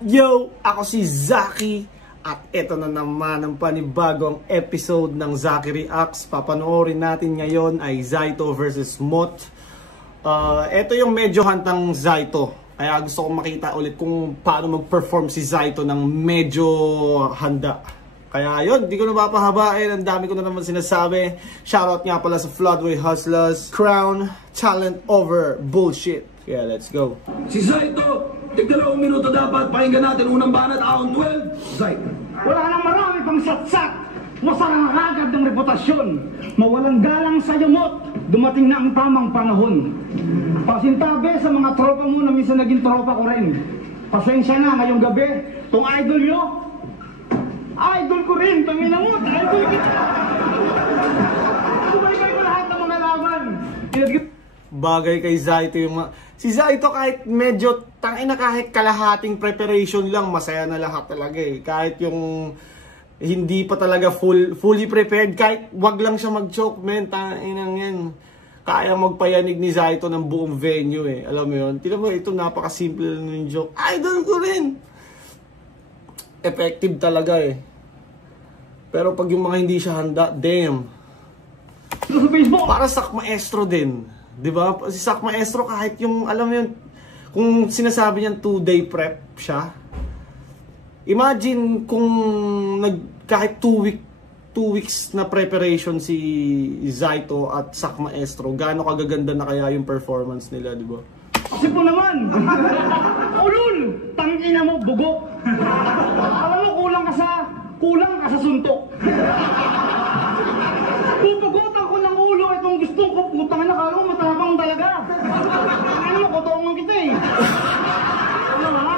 Yo! Ako si Zaki at ito na naman ang panibagong episode ng Zaki Reacts. Papanoorin natin ngayon ay Zaito versus Moth. Ito yung medyo hantang Zaito. Kaya gusto kong makita ulit kung paano mag-perform si Zaito ng medyo handa. Kaya yun, di ko na mapahabain. Ang dami ko na naman sinasabi. Shoutout nga pala sa Floodway Hustlers. Crown, talent over bullshit. Yeah, let's go. Si Zaito, tig-2 minuto dapat. Pakinggan natin unang banat, round 12. Zaito. Wala nang marami pang satsat. Masarang agad ng reputasyon. Mawalang galang sa yumot. Dumating na ang tamang panahon. Pasintabi sa mga tropa mo na minsan naging tropa ko rin. Pasensya na ngayong gabi. Tong idol nyo, idol ko rin. Tangina mo, idol kita. Subaybay ko lahat ng mga laban. Bagay kay Zaito yung si Zaito kahit medyo tangina, kahit kalahating preparation lang masaya na lahat talaga eh. Kahit yung hindi pa talaga fully prepared, kahit wag lang siya mag-choke, men, tanginang yan. Kaya magpayanig ni Zaito ng buong venue eh. Alam mo yun? Tignan mo, ito napaka-simple ng joke. Idol ko rin! Effective talaga eh. Pero pag yung mga hindi siya handa, damn. Para Sak Maestro din. Diba? Si Sak Maestro kahit yung, alam mo yun, kung sinasabi niyang 2-day prep siya, imagine kung kahit 2 weeks na preparation si Zaito at Sak Maestro, gaano kagaganda na kaya yung performance nila, di ba? Kasi po naman, ulul, tangina mo, bugok. Alam mo, kulang ka sa suntok. Pupugutan ko ng ulo itong gusto ko, putang na, kala mo matapang talaga. Ano mo, kotongan kita eh. Ano ha?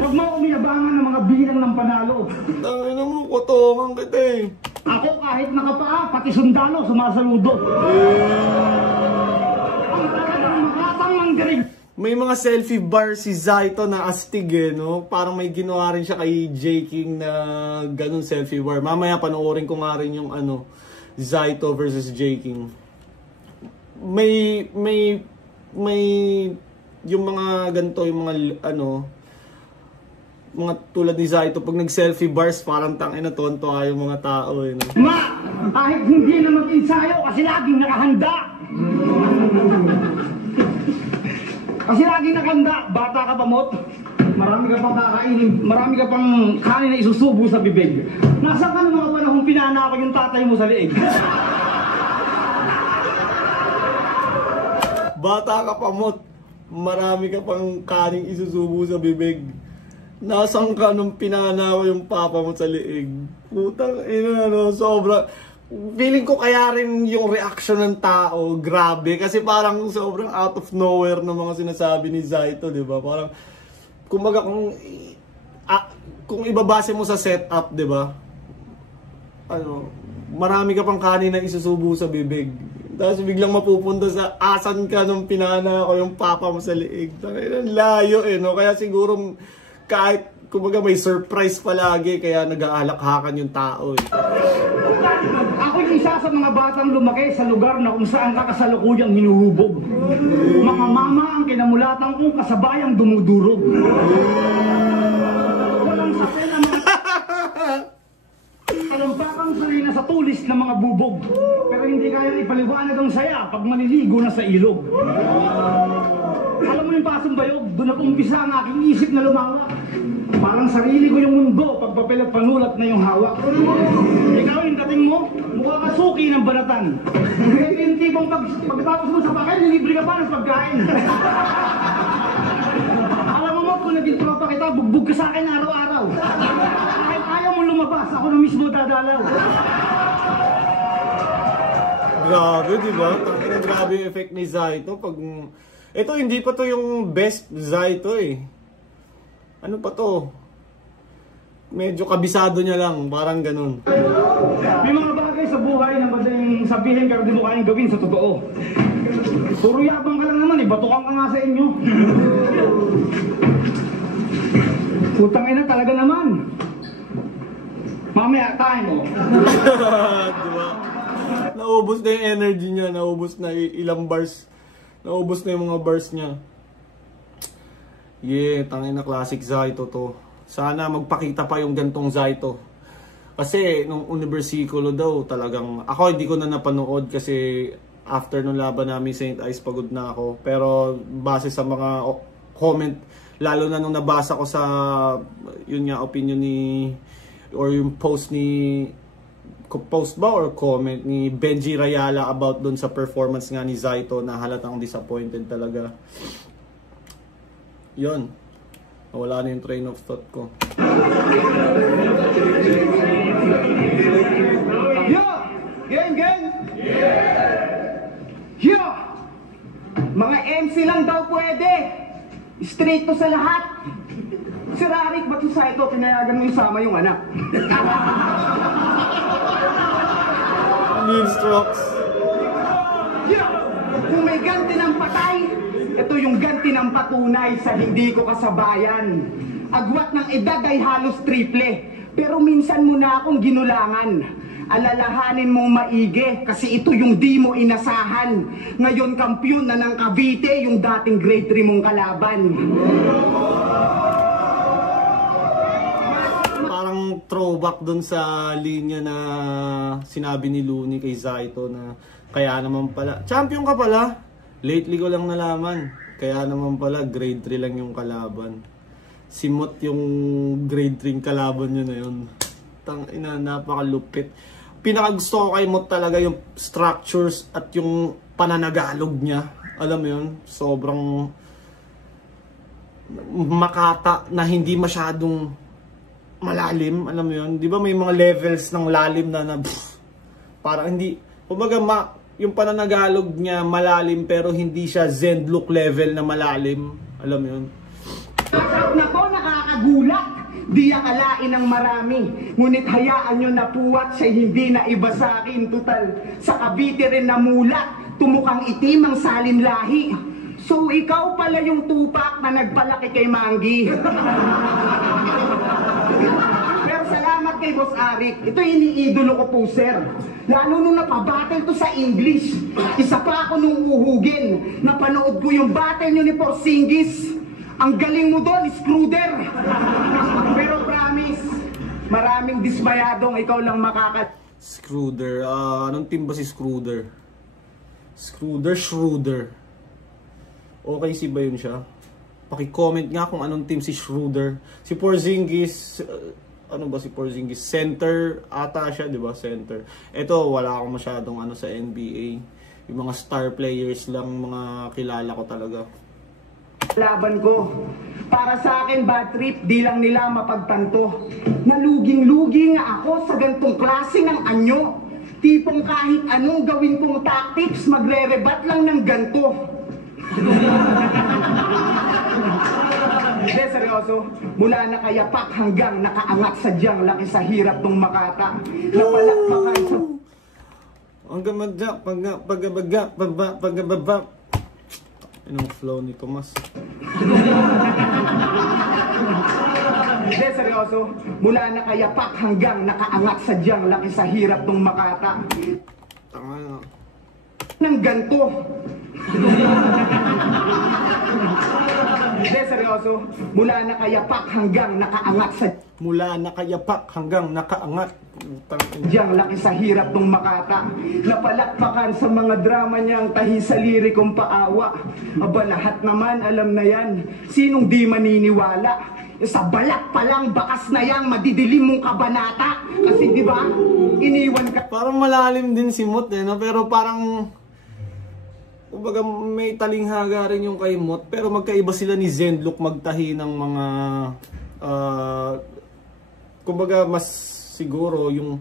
Huwag mo umiyabangan ng mga bilang ng panalo. Ano mo, kotongan kita eh. Ako kahit nakapaa, pati sundalo, sumasaludo. Ang talagang makatang ng garig. May mga selfie bar si Zaito na astig eh, no? Parang may ginawa rin siya kay J. King na ganun selfie bar. Mamaya panoorin ko nga rin yung ano, Zaito versus J. King. May yung mga ganito, yung mga ano, mga tulad ni Zaito, pag nag-selfie bars, parang tangina tonto yung mga tao eh, no? Ma! Kahit hindi na mag-ensayo kasi laging nakahanda! Kasi laging nakahanda, bata ka pa, Mot. Marami ka pang kakainin, marami ka pang kanin na isusubo sa bibig. Nasaan ka ng mga panahong pinana ko yung tatay mo sa liig? Bata ka pa, Mot. Marami ka pang kaning isusubo sa bibig. Nasaan ka nung pinanaw yung papa mo sa liig? Putang ina, no, sobra. Feeling ko kaya rin yung reaction ng tao, grabe. Kasi parang sobrang out of nowhere ng mga sinasabi ni Zaito, di ba? Parang, kumbaga kung ibabase mo sa setup, di ba? Ano, marami ka pang kanin na isusubo sa bibig. Tapos biglang mapupunta sa asan ka nung pinana ko yung papa mo sa liig. Layo eh, no? Kaya siguro kahit kumbaga may surprise palagi, kaya nag-aalakhakan yung tao eh. Ako yung isa sa mga batang lumaki sa lugar na kung saan ka kasalukuyang hinuhubog. Mga mama ang kinamulatan kong kasabayang dumudurog. Walang sape na mga talampakang sanay na sa tulis ng mga bubog. Pero hindi kayang ipaliwanag ang saya pag maliligo na sa ilog. Alam mo yung pasong bayog, doon na umpisa ang aking isip na lumawak. Parang sarili ko yung mundo pag papel at panulat na yung hawak. Ikaw yung dating mo, mukha ka suki ng banatan. Ito yung tipong pagkatapos mo sa pakay, nilibre ka pa ng pagkain. Alam mo, kung naging tropa kita, bugbog ka sa akin araw-araw. Kahit ayaw mo lumabas, ako na mismo dadalaw. Grabe, di ba? Grabe yung effect ni Zaito. Ito, hindi pa to yung best Zaito eh. Ano pa to? Medyo kabisado niya lang, parang ganun. May mga bagay sa buhay na madaling sabihin pero di mo kayang gawin sa totoo. Puro yabang ka lang naman eh, batukan ka nga sa inyo. Putang ina talaga naman. Mamaya, tayo mo. Diba? Naubos na yung energy niya, naubos na ilang bars. Naubos na yung mga bars niya. Yeah, tangin na classic Zaito to. Sana magpakita pa yung gantong Zaito. Kasi nung Universiculo daw talagang, ako hindi ko na napanood kasi after nung laban namin St. Ice pagod na ako. Pero base sa mga comment, lalo na nung nabasa ko sa yun nga opinion ni or yung post ba or comment ni Benji Rayala about dun sa performance nga ni Zaito na halatang disappointed talaga. Yun, wala na yung train of thought ko. Yo! Gang! Yo! Mga MC lang daw pwede. Straight to sa lahat. Si Rarik, ba't sa ito pinayagan mo isama yung anak? Mean strokes. Yo! Kung may ganti ng patay, ito yung ganti ng patunay sa hindi ko kasabayan. Agwat ng edad ay halos triple, pero minsan mo na akong ginulangan. Alalahanin mong maigi kasi ito yung di mo inasahan. Ngayon kampiyon na ng Cavite yung dating grade 3 mong kalaban. Parang throwback dun sa linya na sinabi ni Looney kay Zaito na kaya naman pala, champion ka pala. Lately ko lang nalaman, kaya naman pala grade 3 lang yung kalaban. Simot yung grade 3 kalaban nyo na yun. Tangina, napakalupit. Pinakagusto ko kay Mot talaga yung structures at yung pananagalog niya. Alam mo yun, sobrang makata na hindi masyadong malalim. Alam mo yun, di ba may mga levels ng lalim na parang hindi, kumbaga yung pananagalog niya malalim pero hindi siya Zendlook level na malalim. Alam mo yun. Na to nakakagulat. Di akalain ng marami, ngunit hayaan nyo na puwat siya hindi na iba sa akin. Total, sa Cavite rin namulat, tumukang itim ang salin lahi. So ikaw pala yung Tupac na nagpalaki kay Mangi. Pero salamat kay Boss Arik, ito iniidolo ko po sir. Lalo nung napabattle to sa English, isa pa ako nung uhugin. Napanood ko yung battle nyo ni Porzingis. Ang galing mo doon, Scrooder. Pero promise, maraming dismayadong ikaw lang Scrooder, anong team ba si Scrooder? Schroeder. Okay si ba yun siya? Paki-comment nga kung anong team si Schroeder. Si Porzingis, ano ba si Porzingis? Center ata siya, di ba? Center. Ito, wala akong masyadong ano sa NBA. Yung mga star players lang, mga kilala ko talaga. Laban ko. Para sa akin, bad trip, di lang nila mapagtanto. Naluging-lugi nga ako sa gantong klase ng anyo. Tipong kahit anong gawin kong tactics, magre-rebat lang ng ganto. Hindi, seryoso. Mula nakayapak hanggang nakaangat sadyang laki sa hirap ng Makata. Napalakpakan sa... Hanggang pagababa. Anong flow ni Tomas? Hindi, seryoso. Mula nakayapak hanggang nakaangat sadyang laki sa hirap ng Makata. Tama na. Nang ganto. Hindi, seryoso. Mula nakayapak hanggang nakaangat sa... Diyang laki sa hirap ng Makata. Napalakpakan sa mga drama niyang tahi sa lirikong paawa. Aba, lahat naman alam na yan. Sinong di maniniwala? Sa balat pa lang bakas na yang madidilim mong kabanata. Kasi di ba iniwan ka... Parang malalim din si Mot no? Pero parang... Kumbaga may talinghaga rin yung kay Mot. Pero magkaiba sila ni Zendlook magtahi ng mga... kumbaga mas siguro yung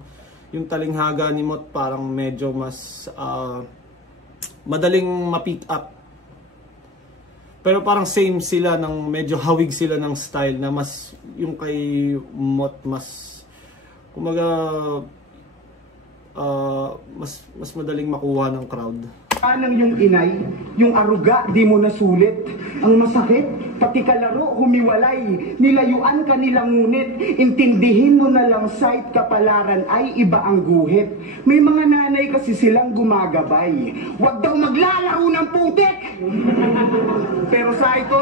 talinghaga ni Mot parang medyo mas madaling ma-pick up. Pero parang same sila ng medyo hawig sila ng style na mas yung kay Mot mas kumbaga mas madaling makuha ng crowd. Anang yung inay, yung aruga, di mo nasulit. Ang masakit, pati kalaro, humiwalay. Nilayuan ka nilang ngunit, intindihin mo na lang sight kapalaran ay iba ang guhit. May mga nanay kasi silang gumagabay. Huwag daw maglalaro ng putik! Pero sa ito,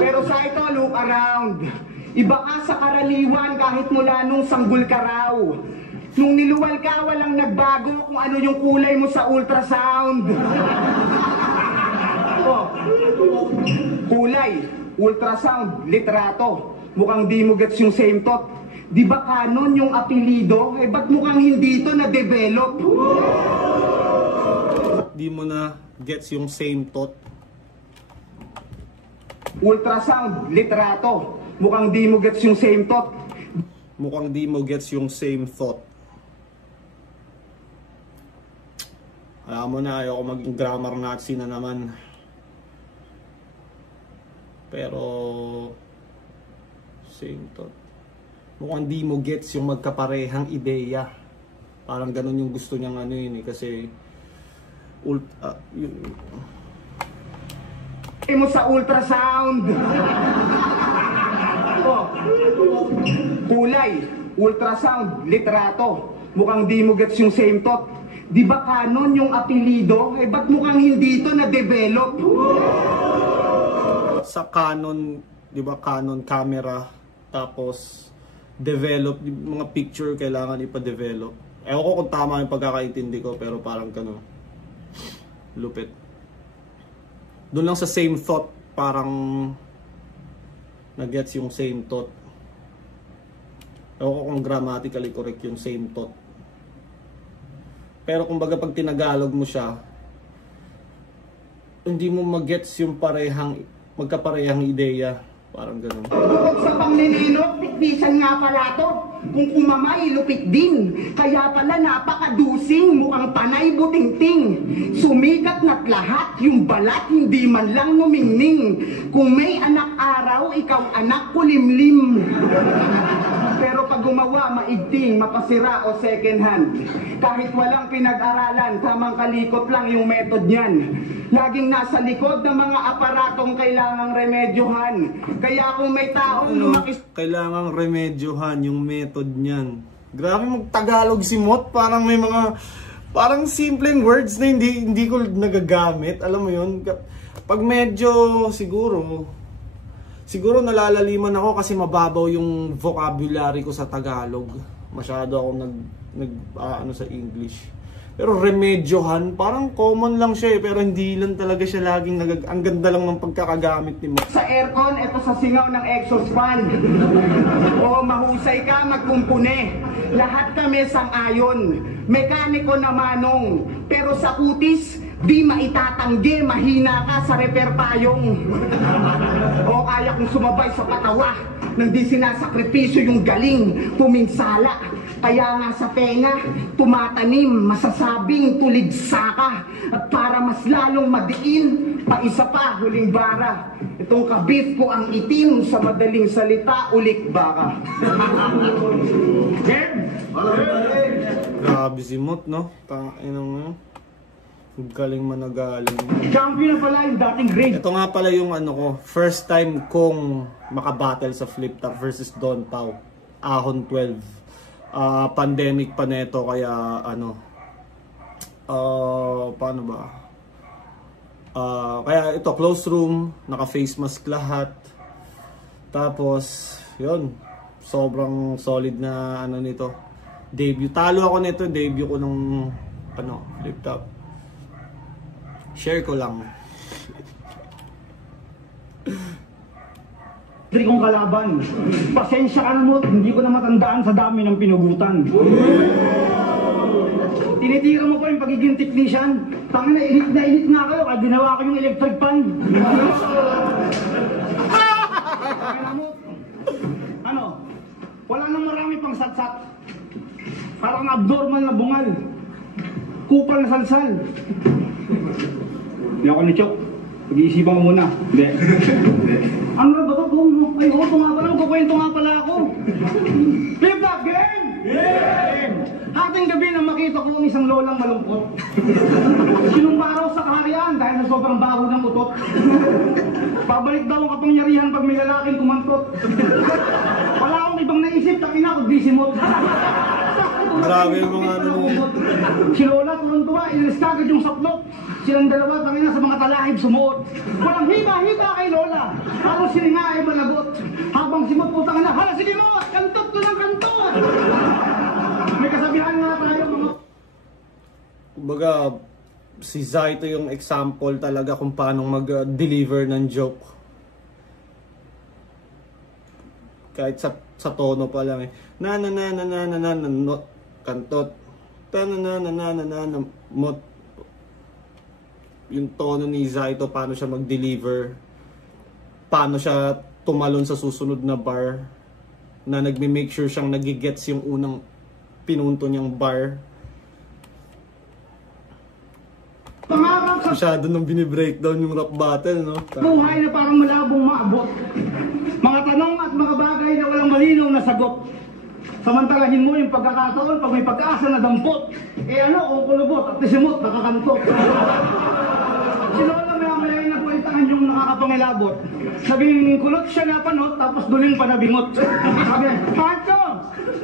Pero sa ito, look around. Iba ka sa karaniwan kahit mula nung sanggol ka raw. Nung niluwal ka, walang nagbago kung ano yung kulay mo sa ultrasound. Oh. Kulay, ultrasound, litrato. Mukhang di mo gets yung same thought. Di ba Canon yung apelido? Eh ba't mukhang hindi ito na-develop? Di mo na gets yung same thought. Ultrasound, litrato. Mukhang di mo gets yung same thought. Mukhang di mo gets yung same thought. Alam mo na, ayoko maging grammar Nazi na naman. Pero same thought. Mukhang di mo gets yung magkaparehang ideya. Parang ganun yung gusto niyang ano yun eh. Kasi mo sa ultrasound. Oh. Kulay, ultrasound, litrato. Mukhang di mo gets yung same thought. Di ba Canon yung apelido? Eh ba't mukhang hindi ito na-develop? Sa Canon, di ba Canon camera, tapos develop, mga picture kailangan ipa-develop. Ewan ko kung tama yung pagkakaintindi ko, pero parang kano, lupit. Doon lang sa same thought, parang nag-gets yung same thought. Ewan ko kung grammatically correct yung same thought. Pero kumbaga pag tinagalog mo siya, hindi mo mag-gets yung magkaparehang ideya. Parang ganun. Bukod sa pangnininok, tiktisan nga pala to. Kung umamay, lupit din. Kaya pala napakadusing, mukhang panay butingting. Sumikat na't lahat, yung balat hindi man lang numingning. Kung may anak araw, ikaw anak kulimlim. Pero pag gumawa, maigting, mapasira o second hand. Kahit walang pinag-aralan, tamang kalikot lang yung method niyan. Laging nasa likod ng mga aparatong kailangang remedyohan. Kaya kung may taong lumaki... Kailangang remedyohan yung method niyan. Grabe mag-Tagalog si Mot. Parang may mga... Parang simpleng words na hindi ko nagagamit. Alam mo yun? Pag medyo siguro nalalaliman ako kasi mababaw yung vocabulary ko sa Tagalog. Masyado ako ano sa English. Pero remedyohan, parang common lang siya eh, pero hindi lang talaga siya laging ang ganda lang ng pagkakagamit ni Mo. Sa aircon, ito sa singaw ng exhaust fan. O mahusay ka magkumpune. Lahat kami sang-ayon. Mekaniko na manong. Pero sa kutis, di maitatanggi, mahina ka sa repair payong. O kaya kong sumabay sa patawa nang di sinasakripisyo yung galing, puminsala. Kaya nga sa tenga, tumatanim, masasabing tuligsa ka. At para mas lalong madiin, paisa pa, huling bara. Itong kabif ko ang itim, sa madaling salita, ulik baka. Grabe si Mot, no? Inang galing managaling. Champion na pala yung dating grade. Ito nga pala yung ano ko, first time kong makabattle sa Flip Top versus Don Pao. Ahon 12. Pandemic pa neto, kaya ano, paano ba? Kaya ito, close room, naka face mask lahat. Tapos, yun, sobrang solid na ano nito. Debut. Talo ako nito, debut ko nung ano, Flip Top. Share ko lang. Tri kong kalaban. Pasensya ka na mo, hindi ko na matandaan sa dami ng pinugutan. Tinitira mo pa yung pagiging technician. Tangina, init na kayo, kaya ginawa ko yung electric fan. Ano? Wala nang marami pang satsat. Parang abnormal na bungal. Kupal na salsal. Hindi ako ni Chok. Pag-iisipan ko muna. Hindi. Ano na ba ito? Ay, oo, ito nga pala. Magkukwento nga pala ako. Flip Top Game! Game! Hating gabi nang makita ko ang isang lolang malungkot. Sinumpa raw sa kaharian dahil sa sobrang baho ng utot. Pabalik daw ang kapangyarihan pag may lalaking kumantot. Wala akong ibang naisip, takina ko bisimot. Grabe yung mga ano. Si Lola, tulong-tuwa, ililis kagad yung saplot. Silang dalawa, tangina sa mga talahib sumuot. Walang hiba-hiba kay Lola. Parang sininga ay malagot. Habang si Mot putang na, hala sige Mot, kantot ko ng kantot. May kasabihan nga tayo mga... Kumbaga, si Zaito yung example talaga kung paano mag-deliver ng joke. Kahit sa tono pa lang eh. Na no, kantot. Na Mot. Yung tono ni Zaito, paano siya mag-deliver. Paano siya tumalon sa susunod na bar. Na nagme-make sure siyang nagigets yung unang pinunto niyang bar. Pangarap sa Masyado nung binibreakdown yung rap battle, no? buhay na parang malabong maabot. Mga tanong at mga bagay na walang malinaw na sagot. Samantalahin mo yung pagkakataon pag may pag-asa na dampot. Eh ano kung kulubot at simot nakakantot. Si Lola may na kwentahan yung nakakapangilabot. Sabing kulot siya na panot tapos duling pa nabingot. Sabi, Hacho!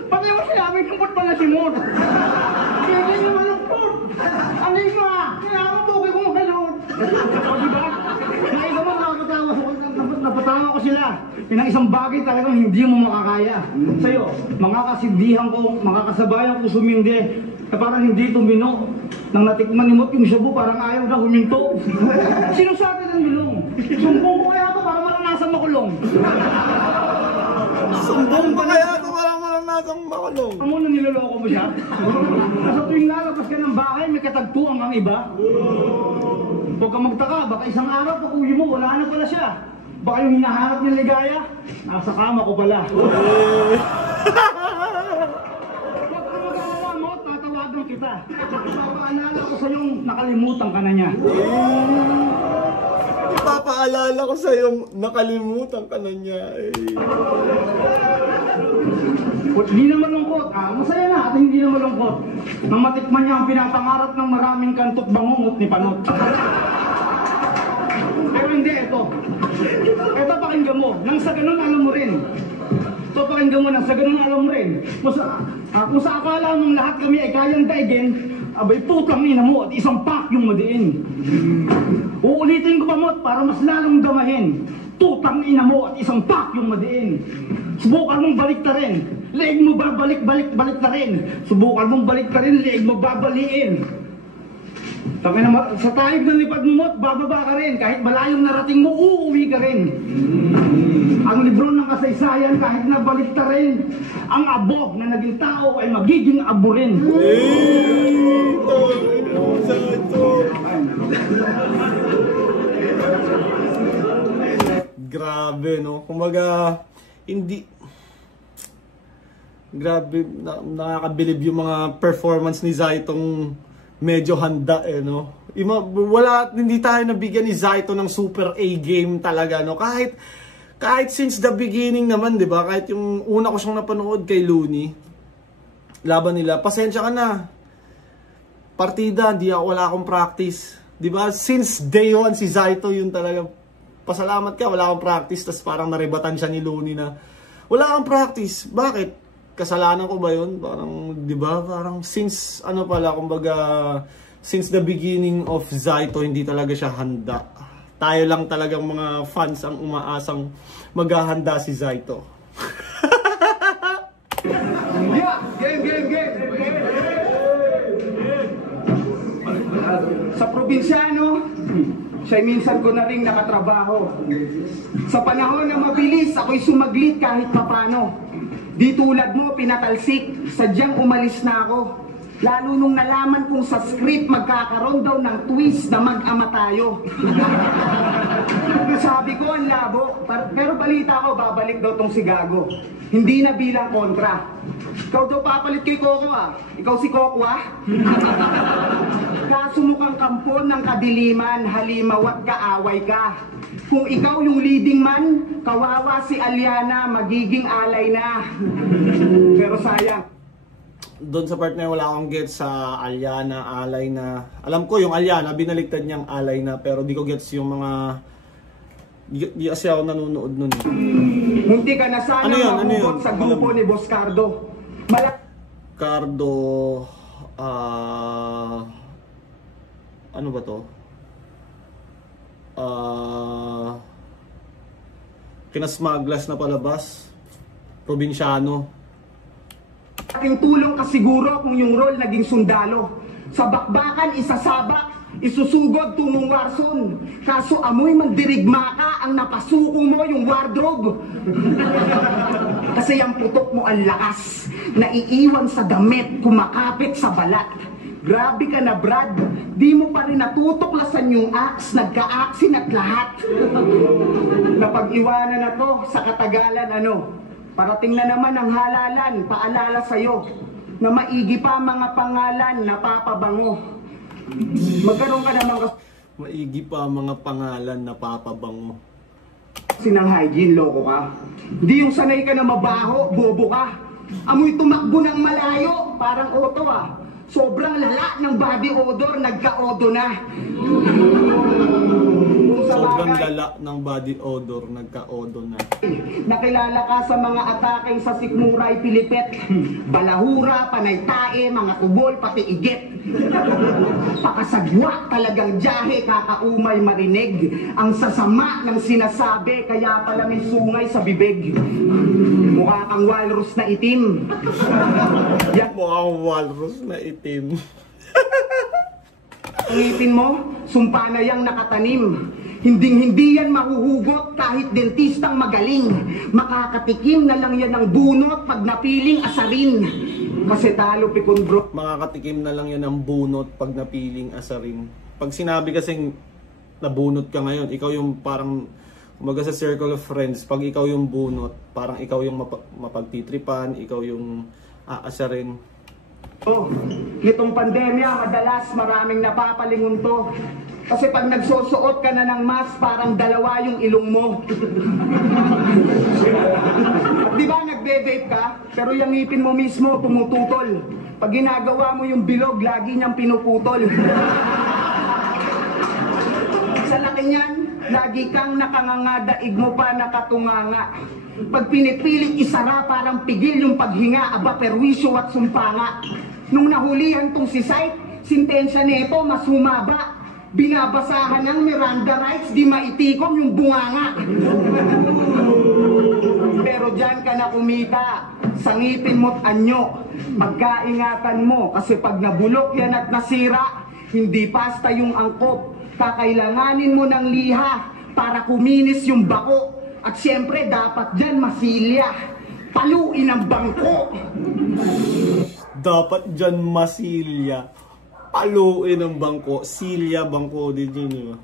Pati mo sinabi kumpot pa na simot. Hindi naman lukpot. Alay mo ah! Kailangan bukay kong kalot. O diba? Nakita mo napatawa ko sila. Yun ang isang bagay talagang hindi mo makakaya. Sa'yo, mga kasindihan ko, mga kasabayan ko sumindi, na parang hindi tumino. Nang natikman ni Mot yung shabu, parang ayaw na huminto. Sino sa atin ang gulong? Sumbong ko kaya ako para maranasan makulong. Sumbong pa kaya ito parang maranasang makulong. Ano na niloloko mo siya? Sa tuwing lalabas ka ng bahay, may katagpuan ang iba. Huwag kang magtaka, baka isang araw pag uwi mo, wala na pala siya. Baka yung hinahanap niyang ligaya, nasa kama ko pala. Huwag kang mag-alala, Mot, tatawagan kita. Papaalala ko sa yung nakalimutan ka na niya. Ipapaalala ko sa yung nakalimutan ka na niya. Hindi na malungkot, masaya na at hindi na malungkot. Nang matikman niya ang pinapangarap ng maraming kantot bangungot ni Panot. Pero hindi, ito pakinggan mo, nang sa ganun alam mo rin. Ito pakinggan mo, nang sa ganun alam mo rin. Kung sa akala mong lahat kami ay kayang daigin, abay putang ina mo at isang pak yung madiin. Uulitin ko pa Mot para mas lalong damahin. Tutang ina mo at isang pak yung madiin. Subukan mong balik ta rin, leeg mo babalik ta rin. Subukan mong balik ta rin, leeg mo babaliin. Sa taib ng lipad mo Mot, bababa ka rin. Kahit malayong narating mo, uuwi ka rin. Ang libro ng kasaysayan, kahit nabalik ta rin, ang abo na naging tao ay magiging abo rin. Grabe, no? Kumbaga, hindi... Grabe, nakakabilib yung mga performance ni Zaitong medyo handa, no? Hindi tayo nabigyan ni Zaito ng super A-game talaga, no? Kahit since the beginning naman, di ba? Kahit yung una ko siyang napanood kay Looney, laban nila, pasensya ka na. Partida, wala akong practice. Di ba? Since day one, si Zaito yun talaga. Pasalamat ka, wala akong practice. Tapos parang naribatan siya ni Looney na, wala akong practice. Bakit? Kasalanan ko ba yun? Parang, di ba? Parang since, kumbaga, since the beginning of Zaito, hindi talaga siya handa. Tayo lang talagang mga fans ang umaasang maghahanda si Zaito. Yeah, game. Sa probinsyano, siya'y minsan ko na rin nakatrabaho. Sa panahon na mabilis, ako'y sumaglit kahit papano. Di tulad mo, pinatalsik, sadyang umalis na ako. Lalo nung nalaman kong sa script magkakaroon daw ng twist na mag-ama tayo. Sabi ko, ang labo. Pero balita ko, babalik daw tong si Gago. Hindi na bilang kontra. Ikaw daw papalit kay Coco Ikaw si Coco Kasumukang kampon ng kadiliman, halimawat kaaway ka. Kung ikaw yung leading man, kawawa si Aliana, magiging alay na. Pero sayang. Doon sa part na wala akong get sa Aliana, alay na. Alam ko yung Aliana, binaliktad niyang alay na. Pero di ko gets yung mga... Di kasi ako nanonood nun. Munti ka na sana mabubot sa grupo ni Boss Cardo. Cardo... ano ba to? kinasmaglas na palabas. Probinsyano. Aking tulong ka siguro kung yung role naging sundalo. Sa bakbakan, isasabak, isusugod tungong warson. Kaso amoy mandirigma ka, ang napasuko mo yung wardrobe. Kasi ang putok mo ang lakas, naiiwan sa damit, kumakapit sa balat. Grabe ka na, Brad. Di mo pa rin natutuklasan yung axe, nagka-aksin at lahat. Napag-iwanan na to sa katagalan, parating na naman ang halalan, paalala sa'yo, na maigi pa mga pangalan na papabango. Magkaroon ka naman Maigi pa mga pangalan na papabango. Sinang hygiene, loko ka. Di yung sanay ka na mabaho, bobo ka. Amoy tumakbo ng malayo, parang auto Sobrang lala ng body odor, nagka-odo na. Sobrang lala ng body odor, nagka-odo na. Nakilala ka sa mga ataking sa sikmuray pilipet. Balahura, panaytae, mga kubol, pati igit. Pakasagwa talagang jahe, kakaumay marinig. Ang sasama ng sinasabi, kaya pala may sungay sa bibig. Mukha kang walrus na itim. Mukhang walrus na itim. Ang ngipin mo, sumpa na yang nakatanim. Hinding-hindi yan mahuhugot kahit dentistang magaling. Makakatikim na lang yan ng bunot pag napiling asarin. Kasi talo pikon bro. Makakatikim na lang yan ng bunot pag napiling asarin. Pag sinabi kasing nabunot ka ngayon, ikaw yung parang umaga sa circle of friends, pag ikaw yung bunot, parang ikaw yung mapagtitripan, ikaw yung aasarin. Nitong pandemya, madalas maraming napapalingon to. Kasi pag nagsusuot ka na ng mask, parang dalawa yung ilong mo. Di ba nagbe-vape ka? Pero yung ngipin mo mismo tumututol. Pag ginagawa mo yung bilog, lagi niyang pinuputol. Sa laki niyan, lagi kang nakanganga, daig mo pa nakatunganga. Pag pinipilit isara, parang pigil yung paghinga, aba perwisyo at sumpanga. Nung nahulihan tong si Sight, sintensya nito mas humaba. Binabasahan ng Miranda rights, di maitikom yung bunganga. Pero dyan ka na kumita, sa ngipin mo't anyo. Pagkaingatan mo, kasi pag nabulok yan at nasira, hindi basta yung angkop. Kakailanganin mo ng liha para kuminis yung bako. At siyempre, dapat dyan masilya. Paluin ang bangko. Dapat dyan masilya. Paluin ang bangko. Silya, bangko din yun.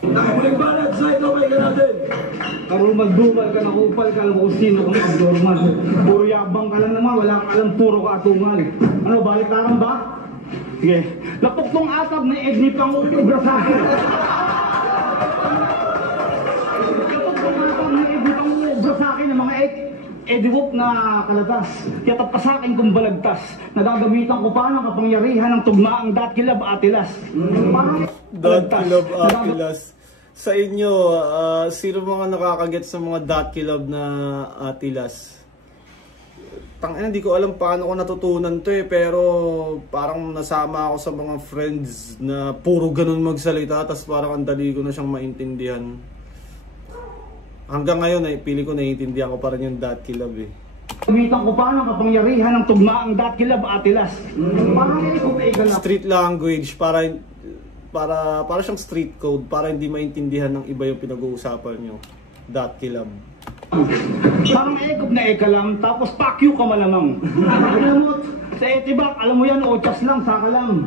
Nakamuling banat sa ito, balikan natin. Karumal-dumal ka, nakupal ka, alam kung sino kung abnormal. Puro yabang ka lang naman, wala kang alam, puro ka atungal. Ano, balik tarang ba? Sige, lapok tong atap na Edni pang ubra sa akin. Lapok tong atap na Edni pang ubra sa akin ng mga Ediwok na kalatas. Kaya pa sa akin kung balagtas. Nagagamitan ko pa ng kapangyarihan ng tugmaang datkilab atilas. Datkilab atilas. Sa inyo, sino mga nakakaget sa mga datkilab na atilas? Tangina, hindi ko alam paano ko natutunan to pero parang nasama ako sa mga friends na puro ganun magsalita, tas parang ang dali ko na siyang maintindihan. Hanggang ngayon ay pili ko naiintindihan ko pa rin yung datkilab Gamitan ko pa ng kapangyarihan ng tugmaang datkilab atilas. Street language para siyang street code para hindi maintindihan ng iba yung pinag-uusapan nyo. Datkilab. Parang ekop na eka lang, tapos pakyu ka malamang. Alam mo, sa etibak, alam mo yan, ochas lang, saka lang.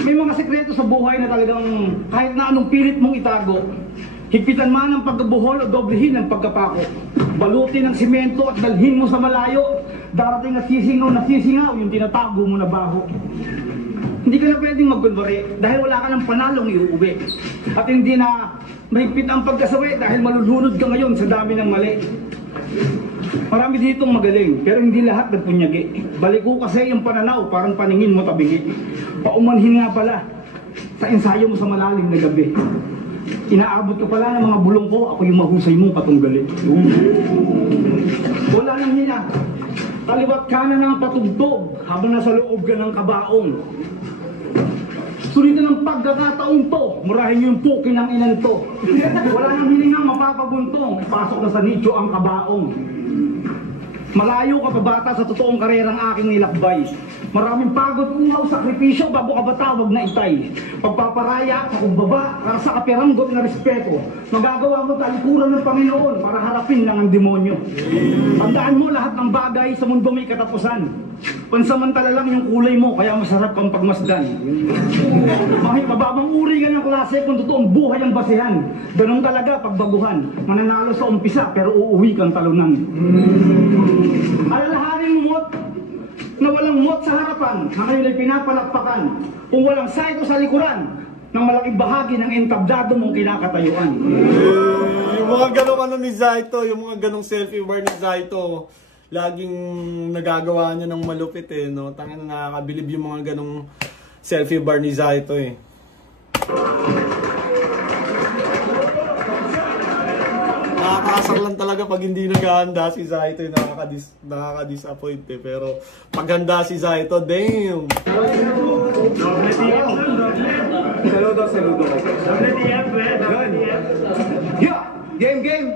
May mga sekreto sa buhay na talagang kahit na anong pilit mong itago, higpitan man ang pagkabuhol o doblehin ang pagkapako. Balutin ng simento at dalhin mo sa malayo, darating na sisingaw yung tinatago mo na baho. Hindi ka na pwedeng magkunwari dahil wala ka ng panalong iuuwi. At hindi na mahigpit ang pagkasawi dahil malulunod ka ngayon sa dami ng mali. Marami ditong magaling, pero hindi lahat nagpunyagi. Baliko kasi yung pananaw, parang paningin mo tabingi. Paumanhin nga pala sa ensayo mo sa malalim na gabi. Inaabot ka pala ng mga bulong ko, ako yung mahusay mo patunggali. Wala nang hina. Kaliwat ka na ng patugtog habang nasa loob ka ng kabaong. Sulitin ang pagkakataong to, murahin niyo yung pukin ng inan to. Wala nang hiningang mapapabuntong, ipasok na sa nicho ang kabaong. Malayo ka pa bata sa totoong karerang aking nilakbay. Maraming pagod, uhaw, sakripisyo bago ka ba tawag na itay. Pagpaparaya sa kumbaba, para sa kapiranggot na respeto. Magagawa mo talikuran ng Panginoon para harapin lang ang demonyo. Tandaan mo lahat ng bagay sa mundo may katapusan. Pansamantala lang yung kulay mo, kaya masarap kang pagmasdan. Mahit mababang uri ka ng klase kung totoong buhay ang basihan. Ganun talaga pagbaguhan. Mananalo sa umpisa pero uuwi kang talunan. Alalahanin mo na walang mot sa harapan na ngayon ay pinapalakpakan. Kung walang saito sa likuran ng malaking bahagi ng entablado mong kinakatayuan. Yung mga ganong ano ni Zaito, yung mga ganong selfie bar ni Zaito, laging nagagawa niya ng malupit eh, no? Tangina, nakakabilib yung mga ganong selfie bar ni Zaito eh. Nakakasar lang talaga pag hindi naghahanda si Zaito, nakaka-disappoint eh. Pero pag handa si Zaito, damn! Saludo. Yeah! Game!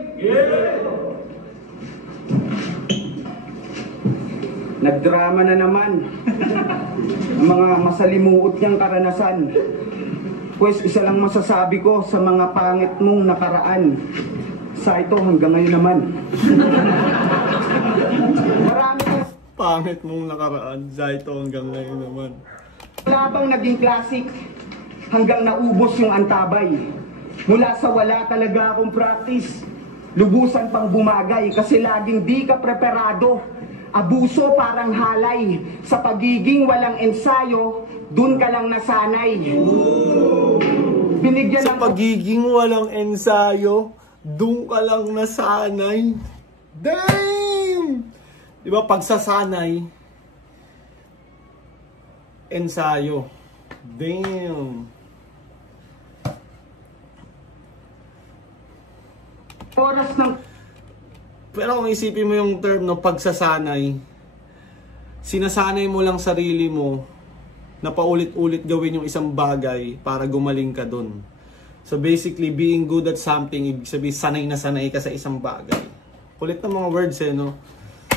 Nagdrama na naman ang mga masalimuot niyang karanasan. Pues isa lang masasabi ko sa mga pangit mong nakaraan. Sa ito hanggang ngayon naman. Marami na Pangit mong nakaraan, Zaito hanggang ngayon naman. labang naging classic hanggang naubos yung antabay. Mula sa wala talaga akong practice, lubusan pang bumagay kasi laging di ka preparado. Abuso parang halay, sa pagiging walang ensayo, dun ka lang nasanay. Binigyan Sa ng pagiging walang ensayo, doon ka lang nasanay. Damn! Diba, pagsasanay, ensayo. Damn! oras ng Pero kung isipin mo yung term no, pagsasanay, sinasanay mo lang sarili mo na paulit-ulit gawin yung isang bagay para gumaling ka dun. So basically, being good at something, ibig sabihin sanay na sanay ka sa isang bagay. Kulit na mga words eh, no?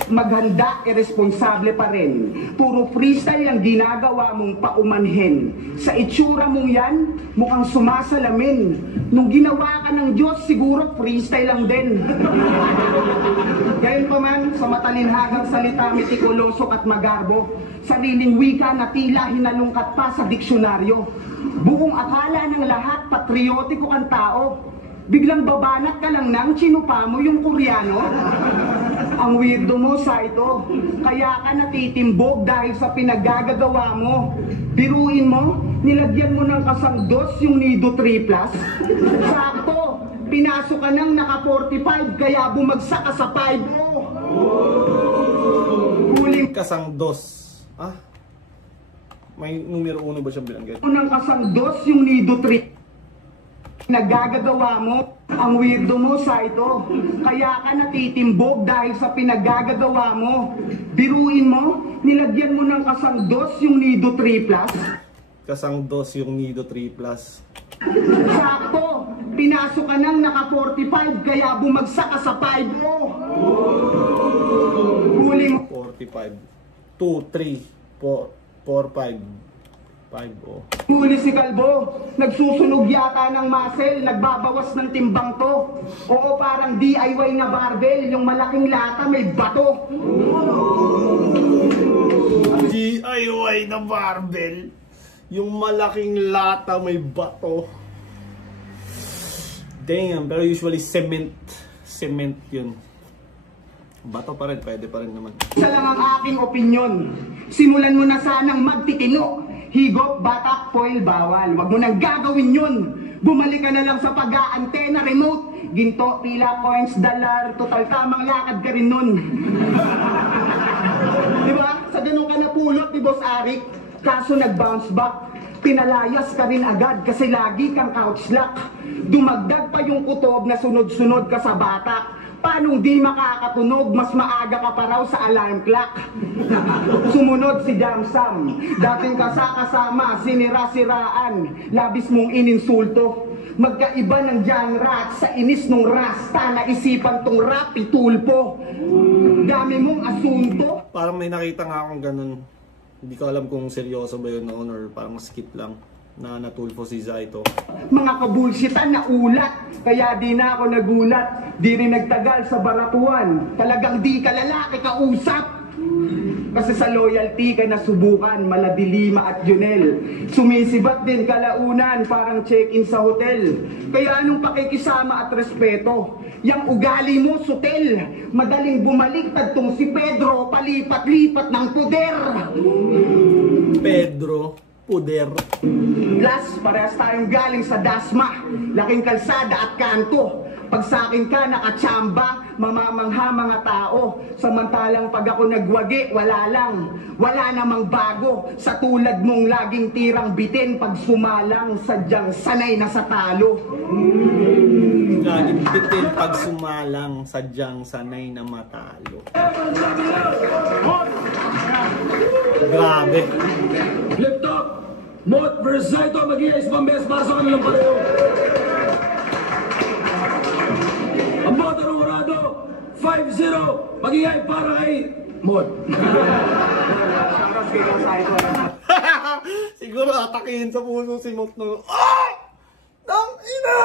maghanda, irresponsable pa rin. Puro freestyle ang ginagawa mong paumanhin. Sa itsura mong yan, mukhang sumasalamin. Nung ginawa ka ng Diyos, siguro freestyle lang din. Gayon pa man, sa matalinhagang salita, metikulosok at magarbo, sariling wika na tila hinalungkat pa sa diksyonaryo. Buong akala ng lahat, patriotiko kang tao. Biglang babanat ka lang nang chinupa mo yung Koreano. Ang weirdo mo sa ito. Kaya ka natitimbog dahil sa pinagagagawa mo. Biruin mo, nilagyan mo ng kasangdos yung Nido 3+. Sakto, pinasok ka ng naka 45 kaya bumagsak ka sa 5. Huling Kasangdos. Ah? May numero 1 ba siyang binanggit? ng kasangdos yung Nido 3. Nagagagawa mo, ang weirdo mo sa ito. Kaya ka natitimbog dahil sa pinagagagawa mo. Biruin mo, nilagyan mo ng kasangdos yung Nido 3+. Kasangdos yung Nido 3+. Sakto, pinasok ka ng naka 45 kaya bumagsak ka sa 5. Huling 45. 2, 3, 4, 5. 5, huli si Kalbo, nagsusunog yata ng muscle, nagbabawas ng timbang to. Oo, parang DIY na barbell, yung malaking lata may bato. DIY na barbell. Yung malaking lata may bato. Damn, pero usually cement yun. Bato pa rin, pwede pa rin naman. Isa lang ang aking opinyon. Simulan mo na sanang magtitino. Higop, batak, foil, bawal. Huwag mo nang gagawin yun. Bumalik ka na lang sa pag-aantena remote. Ginto, pila, coins, dollar, total tamang lakad ka rin nun. Diba? Sa ganun ka napulot ni Boss Arik. Kaso nag-bounce back. Pinalayas ka rin agad kasi lagi kang couch lock. Dumagdag pa yung kutob na sunod-sunod ka sa batak. Paano di makakatunog? Mas maaga ka pa raw sa alarm clock. Sumunod si Jamsam, dating kasama, sinira-siraan, labis mong ininsulto. Magkaiba ng genre at sa inis nung rasta, naisipan tong rapi tulpo. Dami mong asunto. Parang may nakita nga akong ganun. Hindi ko alam kung seryoso ba yun noon or parang skip lang na natulfo si Zaito. Mga kabulsitan na ulat, kaya di na ako nagulat. Di rin nagtagal sa baratuan, talagang di ka lalaki kausap. Kasi sa loyalty ka nasubukan, Maladilima at Junel. Sumisibat din kalaunan, parang check-in sa hotel. Kaya anong pakikisama at respeto? Yang ugali mo, sutel. Madaling bumaliktad tong si Pedro, palipat-lipat ng puder. Pedro, puder. Last, parehas tayong galing sa Dasma. Laking kalsada at kanto. Pag sa akin ka nakachamba, mamamangha mga tao. Samantalang pag ako nagwagi, wala lang. Wala namang bago. Sa tulad mong laging tirang bitin, pag sumalang, sadyang sanay na sa talo. Laging bitin pag sumalang, sadyang sanay na matalo. Grabe. Flip top! Mot versus Zaito, mag-iayos pang best para sa kanilang pareho. Ang boto ng Orado, 5-0, mag-iay para kay Mot. Siguro atakihin sa puso si Mot no. Ah! Tang ina!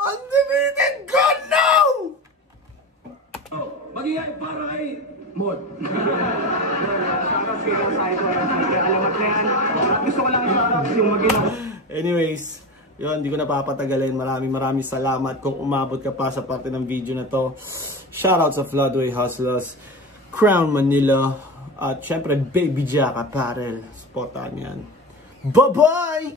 Undefeated God now! Mag-iay para kay Mot. Alamat na yan. Gusto ko lang i-shoutout yung mag-inaw. Anyways, yun, hindi ko napapatagalin. Maraming salamat kung umabot ka pa sa parte ng video na to. Shoutout sa Floodway Hustlers, Crown Manila, at syempre Baby Jack Apparel. Supportan yan. Bye-bye!